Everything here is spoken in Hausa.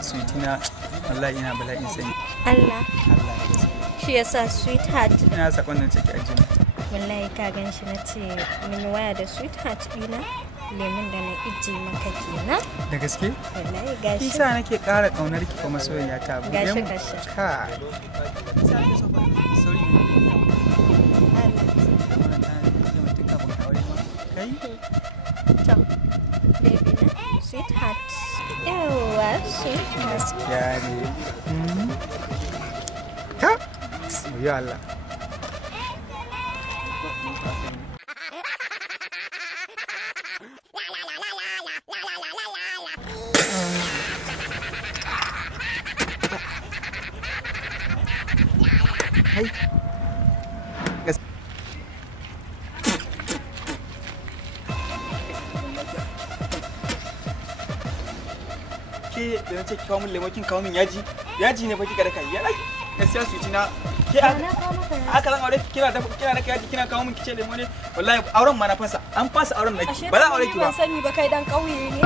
Sweetina, wallahi ina bala'in sani. Allah. Shi yasa sweetheart. Ina sakon nan ciki a jini. Wallahi ka gan shi na ce min waya da sweetheart ɗina. Lemun da na ije maka kenan. Da gaske? Wallahi gashi. Kisa nake ƙara ƙaunar ki kuma soyayya ta. Gashi gashi. Ka. To, baby na sweetheart. Yawa sweetheart. Gaskiya ne. Ka? Ya Allah. Ke da nace ki kawo min lemon kin kawo min yaji ne fa kika daka ya gaskiya suci na ke haka zan aure ki kina da yaji kina kawo min kice lemo ne wallahi auren ma na fasa an fasa auren naki ba za aure ki ba ban sani ba kai dan kauye ne